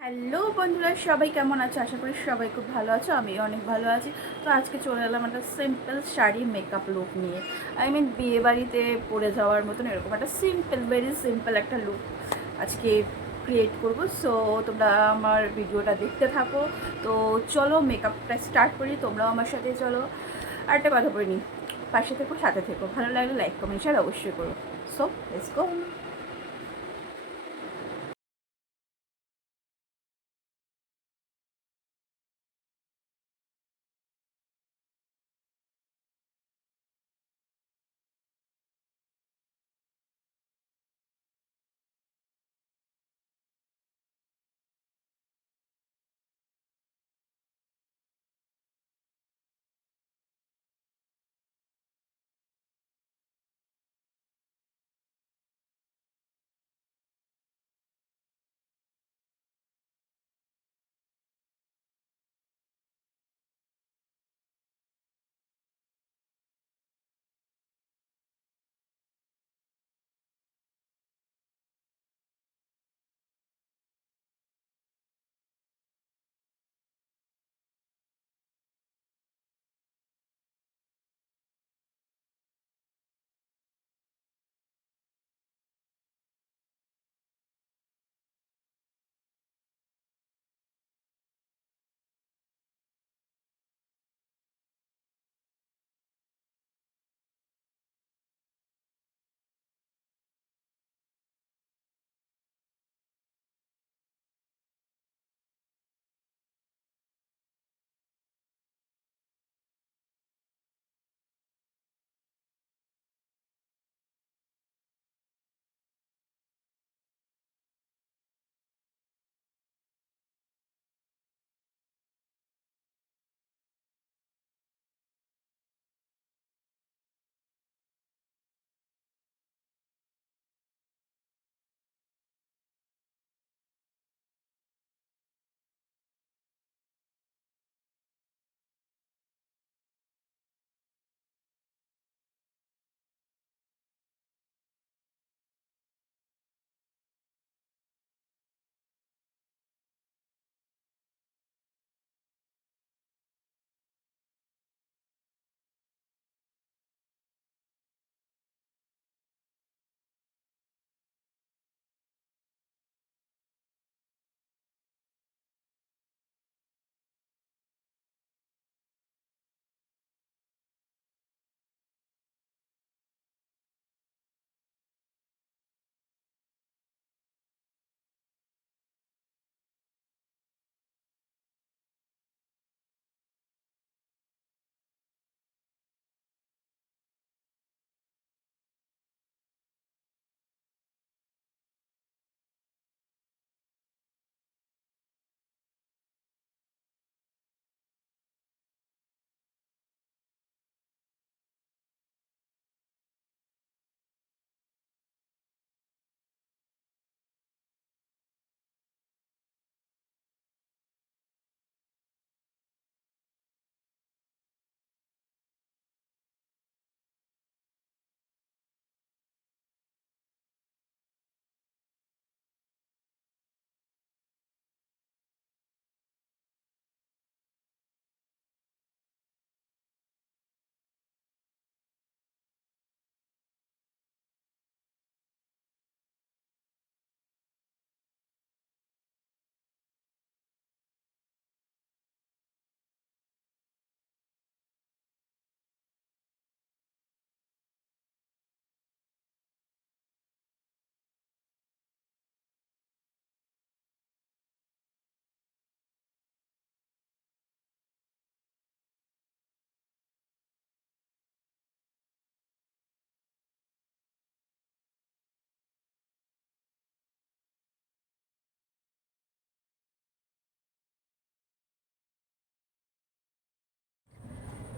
হ্যালো বন্ধুরা, সবাই কেমন আছো? আশা করি সবাই খুব ভালো আছো। আমি অনেক ভালো আছি। তো আজকে চলে এলাম একটা সিম্পল শাড়ি মেকআপ লুক নিয়ে। বিয়ে বাড়িতে পরে যাওয়ার মতন এরকম একটা সিম্পল, ভেরি সিম্পল একটা লুক আজকে ক্রিয়েট করব। সো তোমরা আমার ভিডিওটা দেখতে থাকো। তো চলো মেকআপটা স্টার্ট করি, তোমরাও আমার সাথে চলো। আর একটা কথা বলে নিই, পাশে থেকো, সাথে থেকো। ভালো লাগলে লাইক কমেন্ট শেয়ার অবশ্যই করো। So let's go.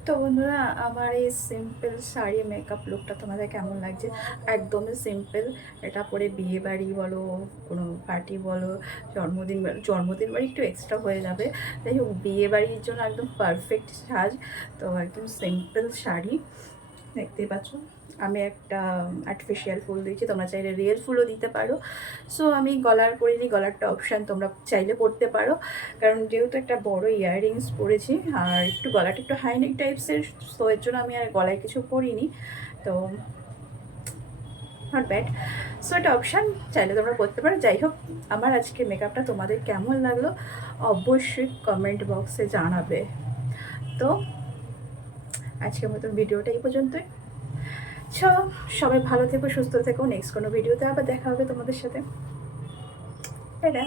তো বন্ধুরা, আমার এই সিম্পল শাড়ি মেকআপ লুকটা তোমাদের কেমন লাগছে? একদমই সিম্পল। এটা পরে বিয়ে বাড়ি বলো, কোনো পার্টি বলো, জন্মদিন বাড়ি একটু এক্সট্রা হয়ে যাবে। যাই হোক, বিয়ে বাড়ির জন্য একদম পারফেক্ট সাজ। তো একদম সিম্পল শাড়ি। দেখতেই পাচ্ছ আমি একটা আর্টিফিশিয়াল ফুল দিয়েছি, তোমরা চাইলে রিয়েল ফুলও দিতে পারো। সো আমি গলার পরিনি, গলারটা অপশান, তোমরা চাইলে পরতে পারো, কারণ যেহেতু একটা বড় ইয়াররিংস পরেছি আর একটু গলাটা একটু হাইনেক টাইপসের, সো এর জন্য আমি আর গলায় কিছু পরিনি। তো নট ব্যাড। সো এটা অপশান, চাইলে তোমরা করতে পারো। যাই হোক, আমার আজকে মেকআপটা তোমাদের কেমন লাগলো অবশ্যই কমেন্ট বক্সে জানাবে। তো আজকের মতন ভিডিওটা এই পর্যন্তই। সবাই ভালো থেকো, সুস্থ থেকো। নেক্সট কোনো ভিডিওতে আবার দেখা হবে তোমাদের সাথে। টাটা।